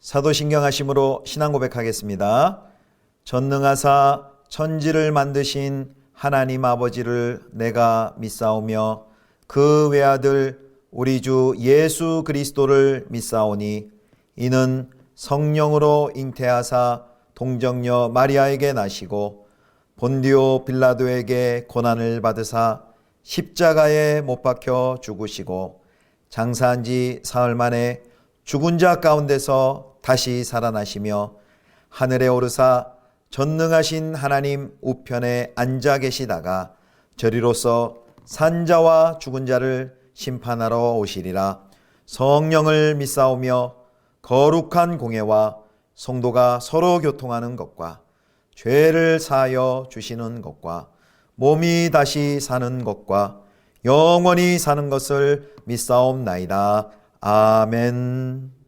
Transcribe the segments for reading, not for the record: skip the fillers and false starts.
사도신경 하심으로 신앙 고백하겠습니다. 전능하사 천지를 만드신 하나님 아버지를 내가 믿사오며 그 외아들 우리 주 예수 그리스도를 믿사오니 이는 성령으로 잉태하사 동정녀 마리아에게 나시고 본디오 빌라도에게 고난을 받으사 십자가에 못 박혀 죽으시고 장사한 지 사흘 만에 죽은 자 가운데서 다시 살아나시며 하늘에 오르사 전능하신 하나님 우편에 앉아 계시다가 저리로서 산자와 죽은 자를 심판하러 오시리라. 성령을 믿사오며 거룩한 공예와 성도가 서로 교통하는 것과 죄를 사하여 주시는 것과 몸이 다시 사는 것과 영원히 사는 것을 믿사옵나이다. 아멘.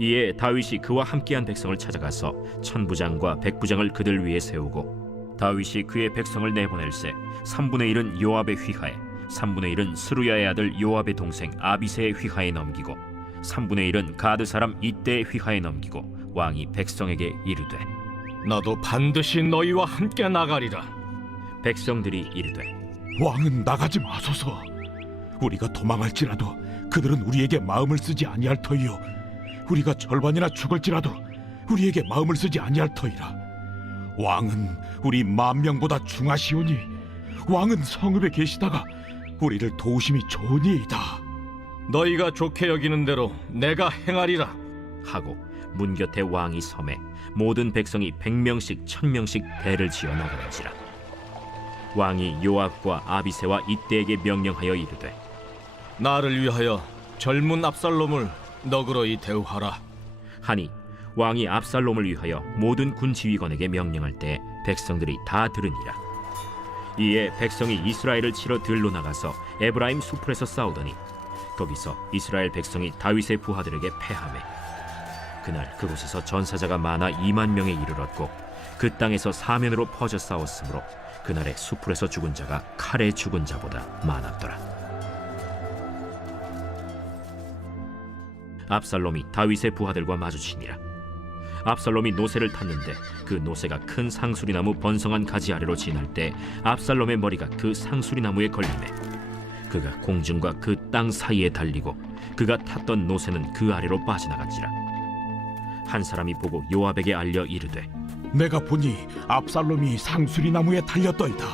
이에 다윗이 그와 함께한 백성을 찾아가서 천부장과 백부장을 그들 위에 세우고 다윗이 그의 백성을 내보낼세 3분의 1은 요압의 휘하에 3분의 1은 스루야의 아들 요압의 동생 아비새의 휘하에 넘기고 3분의 1은 가드 사람 이때의 휘하에 넘기고 왕이 백성에게 이르되 나도 반드시 너희와 함께 나가리라. 백성들이 이르되 왕은 나가지 마소서. 우리가 도망할지라도 그들은 우리에게 마음을 쓰지 아니할 터이요, 우리가 절반이나 죽을지라도 우리에게 마음을 쓰지 아니할 터이라. 왕은 우리 10,000명보다 중하시오니 왕은 성읍에 계시다가 우리를 도우심이 좋으니이다. 너희가 좋게 여기는 대로 내가 행하리라. 하고 문 곁에 왕이 섬에 모든 백성이 100명씩 1000명씩 대를 지어 나가는지라. 왕이 요압과 아비새와 이때에게 명령하여 이르되 나를 위하여 젊은 압살롬을 너그러이 대우하라. 하니 왕이 압살롬을 위하여 모든 군 지휘관에게 명령할 때 백성들이 다 들으니라. 이에 백성이 이스라엘을 치러 들로 나가서 에브라임 수풀에서 싸우더니 거기서 이스라엘 백성이 다윗의 부하들에게 패하매 그날 그곳에서 전사자가 많아 20,000명에 이르렀고 그 땅에서 사면으로 퍼져 싸웠으므로 그날의 수풀에서 죽은 자가 칼에 죽은 자보다 많았더라. 압살롬이 다윗의 부하들과 마주치니라. 압살롬이 노새를 탔는데 그 노새가 큰 상수리나무 번성한 가지 아래로 지날 때 압살롬의 머리가 그 상수리나무에 걸리매 그가 공중과 그 땅 사이에 달리고 그가 탔던 노새는 그 아래로 빠져나간지라. 한 사람이 보고 요압에게 알려 이르되 내가 보니 압살롬이 상수리 나무에 달렸더이다.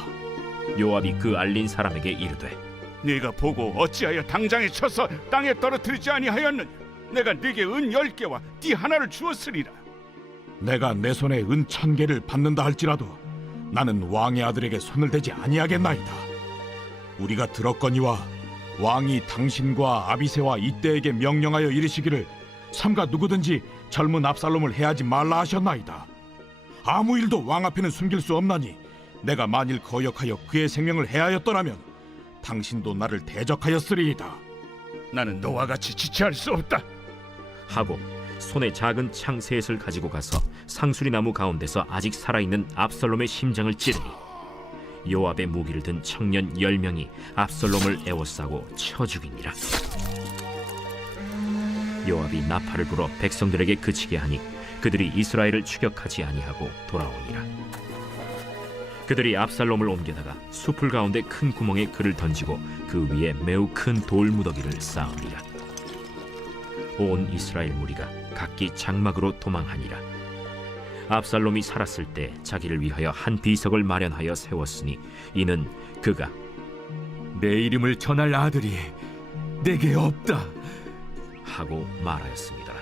요압이 그 알린 사람에게 이르되 네가 보고 어찌하여 당장에 쳐서 땅에 떨어뜨리지 아니하였느냐? 내가 네게 은 10개와 띠 하나를 주었으리라. 내가 내 손에 은 1,000개를 받는다 할지라도 나는 왕의 아들에게 손을 대지 아니하겠나이다. 우리가 들었거니와 왕이 당신과 아비새와 이때에게 명령하여 이르시기를 삼가 누구든지 젊은 압살롬을 해하지 말라 하셨나이다. 아무 일도 왕 앞에는 숨길 수 없나니 내가 만일 거역하여 그의 생명을 해하였더라면 당신도 나를 대적하였으리이다. 나는 너와 같이 지체할 수 없다. 하고 손에 작은 창 셋을 가지고 가서 상수리나무 가운데서 아직 살아있는 압살롬의 심장을 찌르니 요압의 무기를 든 청년 10명이 압살롬을 에워싸고 쳐 죽이니라. 요압이 나팔을 불어 백성들에게 그치게 하니 그들이 이스라엘을 추격하지 아니하고 돌아오니라. 그들이 압살롬을 옮겨다가 숲을 가운데 큰 구멍에 그를 던지고 그 위에 매우 큰 돌무더기를 쌓으니라. 온 이스라엘 무리가 각기 장막으로 도망하니라. 압살롬이 살았을 때 자기를 위하여 한 비석을 마련하여 세웠으니 이는 그가 내 이름을 전할 아들이 내게 없다 하고 말하였습니다.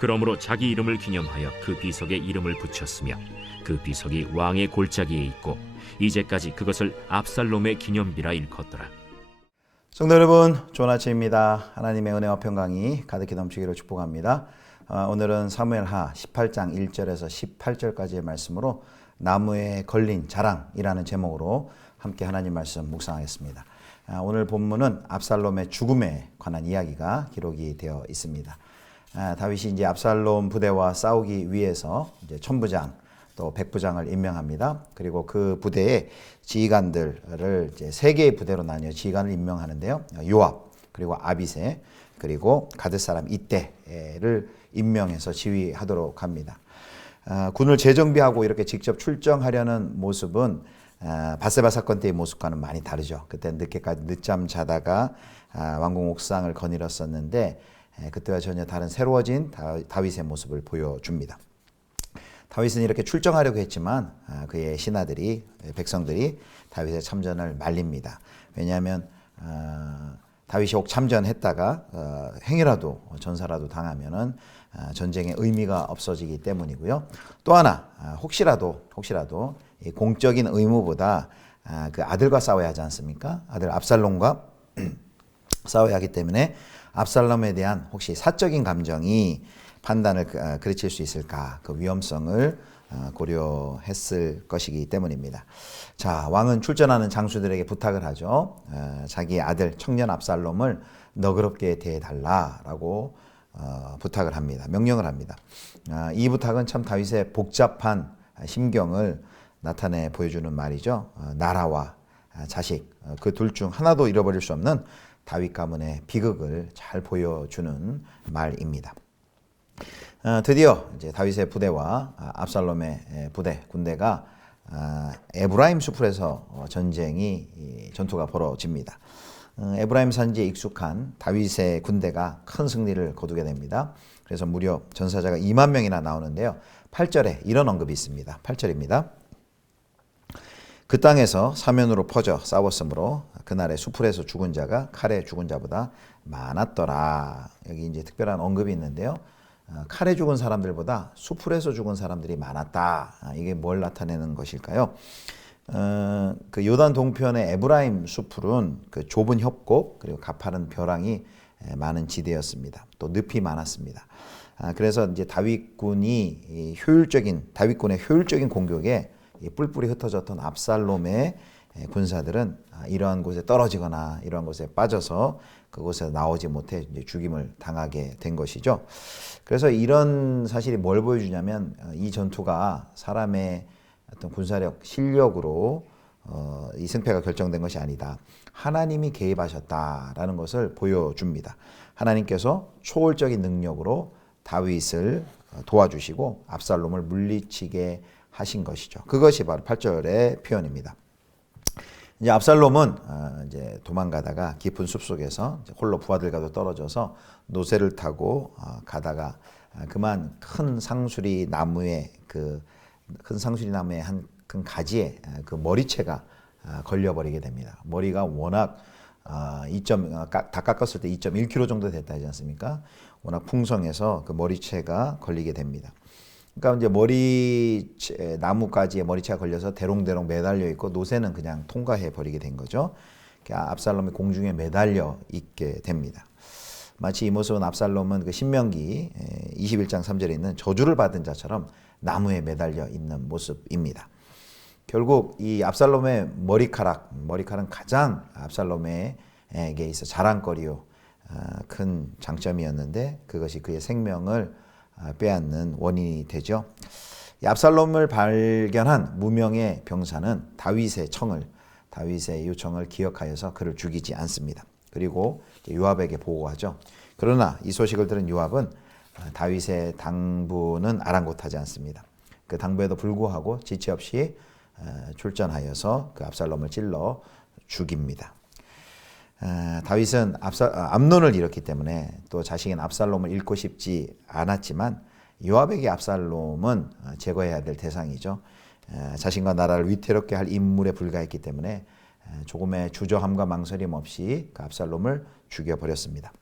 그러므로 자기 이름을 기념하여 그 비석에 이름을 붙였으며 그 비석이 왕의 골짜기에 있고 이제까지 그것을 압살롬의 기념비라 일컫더라. 성도 여러분, 좋은 아침입니다. 하나님의 은혜와 평강이 가득히 넘치기를 축복합니다. 오늘은 사무엘하 18장 1절에서 18절까지의 말씀으로 나무에 걸린 자랑이라는 제목으로 함께 하나님 말씀 묵상하겠습니다. 오늘 본문은 압살롬의 죽음에 관한 이야기가 기록이 되어 있습니다. 다윗이 이제 압살롬 부대와 싸우기 위해서 이제 천부장 또 백부장을 임명합니다. 그리고 그 부대의 지휘관들을 이제 세 개의 부대로 나뉘어 지휘관을 임명하는데요. 요압, 그리고 아비새, 그리고 가드 사람 이때를 임명해서 지휘하도록 합니다. 군을 재정비하고 이렇게 직접 출정하려는 모습은 밧세바 사건 때의 모습과는 많이 다르죠. 그때 늦게까지 늦잠 자다가 왕궁 옥상을 거닐었었는데 그때와 전혀 다른 새로워진 다윗의 모습을 보여줍니다. 다윗은 이렇게 출정하려고 했지만 그의 신하들이, 백성들이 다윗의 참전을 말립니다. 왜냐하면 다윗이 혹 참전했다가 행위라도 전사라도 당하면은 전쟁의 의미가 없어지기 때문이고요. 또 하나 혹시라도 이 공적인 의무보다 그 아들과 싸워야 하지 않습니까? 아들 압살롬과 싸워야 하기 때문에 압살롬에 대한 혹시 사적인 감정이 판단을 그르칠 수 있을까, 그 위험성을 고려했을 것이기 때문입니다. 자, 왕은 출전하는 장수들에게 부탁을 하죠. 자기 아들 청년 압살롬을 너그럽게 대해달라라고 부탁을 합니다. 명령을 합니다. 이 부탁은 참 다윗의 복잡한 심경을 나타내 보여주는 말이죠. 나라와 자식, 그 둘 중 하나도 잃어버릴 수 없는 다윗 가문의 비극을 잘 보여주는 말입니다. 드디어 이제 다윗의 부대와 압살롬의 부대 군대가 에브라임 수풀에서 전투가 벌어집니다. 에브라임 산지에 익숙한 다윗의 군대가 큰 승리를 거두게 됩니다. 그래서 무려 전사자가 2만 명이나 나오는데요. 8절에 이런 언급이 있습니다. 8절입니다. 그 땅에서 사면으로 퍼져 싸웠으므로 그날의 수풀에서 죽은 자가 칼에 죽은 자보다 많았더라. 여기 이제 특별한 언급이 있는데요. 칼에 죽은 사람들보다 수풀에서 죽은 사람들이 많았다. 이게 뭘 나타내는 것일까요? 그 요단 동편의 에브라임 수풀은 그 좁은 협곡 그리고 가파른 벼랑이 많은 지대였습니다. 또 늪이 많았습니다. 그래서 이제 다윗군의 효율적인 공격에 뿔뿔이 흩어졌던 압살롬의 군사들은 이러한 곳에 떨어지거나 이러한 곳에 빠져서 그곳에 나오지 못해 이제 죽임을 당하게 된 것이죠. 그래서 이런 사실이 뭘 보여주냐면 이 전투가 사람의 어떤 군사력, 실력으로 이 승패가 결정된 것이 아니다. 하나님이 개입하셨다라는 것을 보여줍니다. 하나님께서 초월적인 능력으로 다윗을 도와주시고 압살롬을 물리치게 하신 것이죠. 그것이 바로 8절의 표현입니다. 이제 압살롬은 이제 도망가다가 깊은 숲속에서 홀로 부하들과도 떨어져서 노새를 타고 가다가 그만 큰 상수리 나무의 한 큰 가지에 그 머리채가 걸려버리게 됩니다. 머리가 워낙 다 깎았을 때 2.1kg 정도 됐다 하지 않습니까? 워낙 풍성해서 그 머리채가 걸리게 됩니다. 그러니까 이제 나무가지에 머리채가 걸려서 대롱대롱 매달려 있고 노새는 그냥 통과해 버리게 된 거죠. 압살롬이 공중에 매달려 있게 됩니다. 마치 이 모습은 압살롬은 그 신명기 21장 3절에 있는 저주를 받은 자처럼 나무에 매달려 있는 모습입니다. 결국 이 압살롬의 머리카락은 가장 압살롬에게 있어 자랑거리요 큰 장점이었는데 그것이 그의 생명을 빼앗는 원인이 되죠. 이 압살롬을 발견한 무명의 병사는 다윗의 요청을 기억하여서 그를 죽이지 않습니다. 그리고 요압에게 보고하죠. 그러나 이 소식을 들은 요압은 다윗의 당부는 아랑곳하지 않습니다. 그 당부에도 불구하고 지체 없이 출전하여서 그 압살롬을 찔러 죽입니다. 다윗은 암논을 잃었기 때문에 또 자식인 압살롬을 잃고 싶지 않았지만 요압에게 압살롬은 제거해야 될 대상이죠. 자신과 나라를 위태롭게 할 인물에 불과했기 때문에 조금의 주저함과 망설임 없이 그 압살롬을 죽여버렸습니다.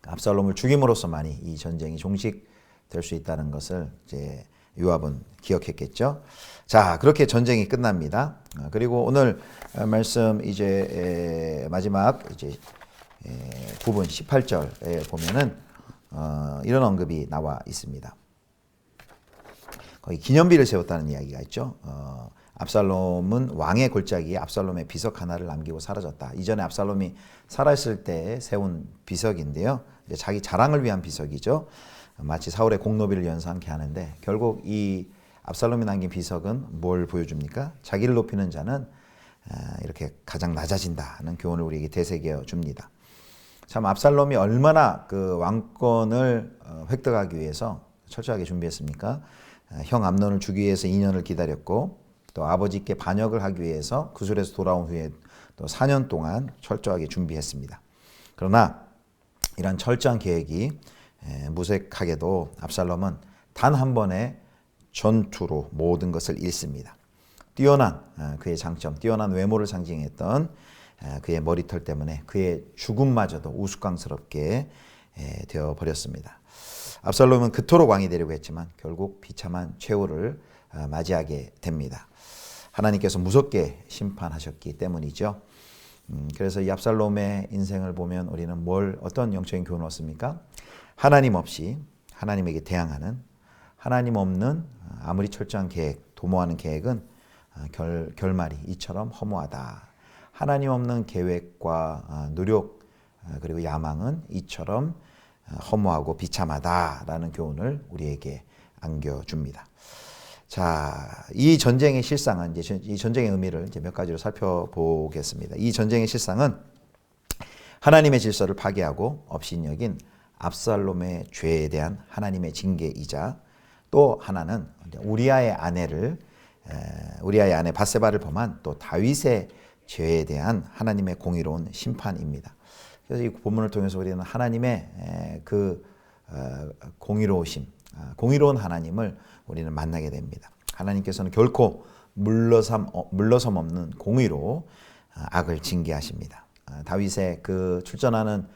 그 압살롬을 죽임으로써만이 이 전쟁이 종식될 수 있다는 것을 이제 요압은 기억했겠죠. 자, 그렇게 전쟁이 끝납니다. 그리고 오늘 말씀 이제 마지막 이제 부분 18절에 보면은 이런 언급이 나와 있습니다. 거기 기념비를 세웠다는 이야기가 있죠. 압살롬은 왕의 골짜기에 압살롬의 비석 하나를 남기고 사라졌다. 이전에 압살롬이 살아있을 때 세운 비석인데요. 이제 자기 자랑을 위한 비석이죠. 마치 사울의 공노비를 연상케 하는데 결국 이 압살롬이 남긴 비석은 뭘 보여줍니까? 자기를 높이는 자는 이렇게 가장 낮아진다는 교훈을 우리에게 되새겨 줍니다. 참 압살롬이 얼마나 그 왕권을 획득하기 위해서 철저하게 준비했습니까? 형 암논을 주기 위해서 2년을 기다렸고 또 아버지께 반역을 하기 위해서 구술에서 돌아온 후에 또 4년 동안 철저하게 준비했습니다. 그러나 이런 철저한 계획이 무색하게도 압살롬은 단 한 번의 전투로 모든 것을 잃습니다. 뛰어난 그의 장점, 뛰어난 외모를 상징했던 그의 머리털 때문에 그의 죽음마저도 우스꽝스럽게 되어버렸습니다. 압살롬은 그토록 왕이 되려고 했지만 결국 비참한 최후를 맞이하게 됩니다. 하나님께서 무섭게 심판하셨기 때문이죠. 그래서 이 압살롬의 인생을 보면 우리는 어떤 영적인 교훈을 얻습니까? 하나님 없이 하나님에게 대항하는 하나님 없는 아무리 철저한 계획, 도모하는 계획은 결말이 이처럼 허무하다. 하나님 없는 계획과 노력 그리고 야망은 이처럼 허무하고 비참하다라는 교훈을 우리에게 안겨줍니다. 자, 이 전쟁의 실상은 이 전쟁의 의미를 이제 몇 가지로 살펴보겠습니다. 이 전쟁의 실상은 하나님의 질서를 파괴하고 업신여긴 압살롬의 죄에 대한 하나님의 징계이자, 또 하나는 우리아의 아내 바세바를 범한 또 다윗의 죄에 대한 하나님의 공의로운 심판입니다. 그래서 이 본문을 통해서 우리는 하나님의 그 공의로우심, 공의로운 하나님을 우리는 만나게 됩니다. 하나님께서는 결코 물러섬 없는 공의로 악을 징계하십니다. 다윗의 그 출전하는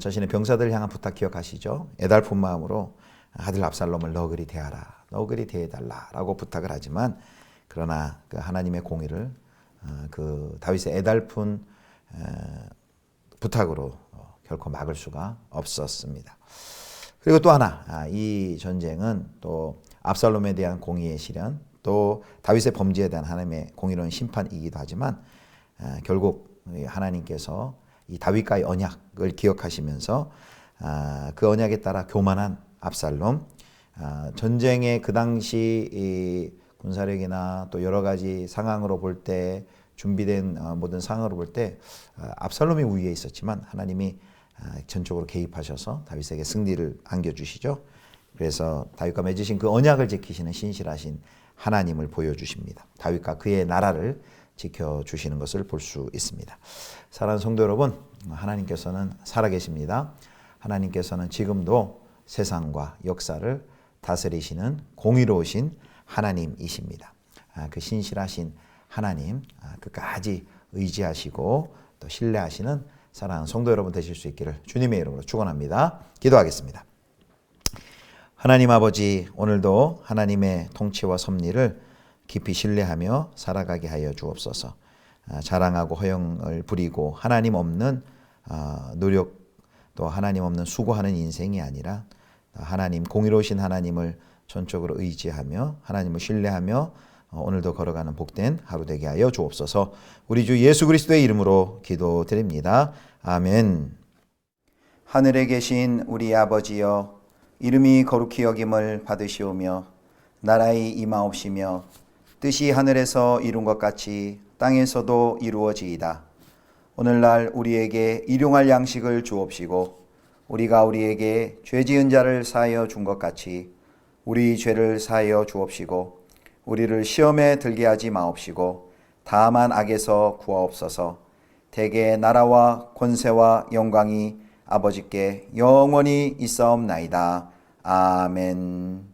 자신의 병사들을 향한 부탁 기억하시죠? 애달픈 마음으로 아들 압살롬을 너그리 대하라, 너그리 대해달라라고 부탁을 하지만, 그러나 그 하나님의 공의를 그 다윗의 애달픈 부탁으로 결코 막을 수가 없었습니다. 그리고 또 하나, 이 전쟁은 또 압살롬에 대한 공의의 실현, 또 다윗의 범죄에 대한 하나님의 공의로운 심판이기도 하지만, 결국 하나님께서 이 다윗과의 언약을 기억하시면서 그 언약에 따라 교만한 압살롬, 전쟁의 그 당시 이 군사력이나 또 여러 가지 상황으로 볼 때, 준비된 모든 상황으로 볼 때 압살롬이 우위에 있었지만 하나님이 전적으로 개입하셔서 다윗에게 승리를 안겨주시죠. 그래서 다윗과 맺으신 그 언약을 지키시는 신실하신 하나님을 보여주십니다. 다윗과 그의 나라를 지켜주시는 것을 볼 수 있습니다. 사랑하는 성도 여러분, 하나님께서는 살아계십니다. 하나님께서는 지금도 세상과 역사를 다스리시는 공의로우신 하나님이십니다. 그 신실하신 하나님 끝까지 의지하시고 또 신뢰하시는 사랑하는 성도 여러분 되실 수 있기를 주님의 이름으로 축원합니다. 기도하겠습니다. 하나님 아버지, 오늘도 하나님의 통치와 섭리를 깊이 신뢰하며 살아가게 하여 주옵소서. 자랑하고 허영을 부리고 하나님 없는 노력, 또 하나님 없는 수고하는 인생이 아니라 하나님, 공의로우신 하나님을 전적으로 의지하며 하나님을 신뢰하며 오늘도 걸어가는 복된 하루 되게 하여 주옵소서. 우리 주 예수 그리스도의 이름으로 기도드립니다. 아멘. 하늘에 계신 우리 아버지여, 이름이 거룩히 여김을 받으시오며 나라의 임하옵시며 뜻이 하늘에서 이룬 것 같이 땅에서도 이루어지이다. 오늘날 우리에게 일용할 양식을 주옵시고 우리가 우리에게 죄 지은 자를 사하여 준 것 같이 우리 죄를 사하여 주옵시고 우리를 시험에 들게 하지 마옵시고 다만 악에서 구하옵소서. 대개 나라와 권세와 영광이 아버지께 영원히 있사옵나이다. 아멘.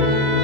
아멘.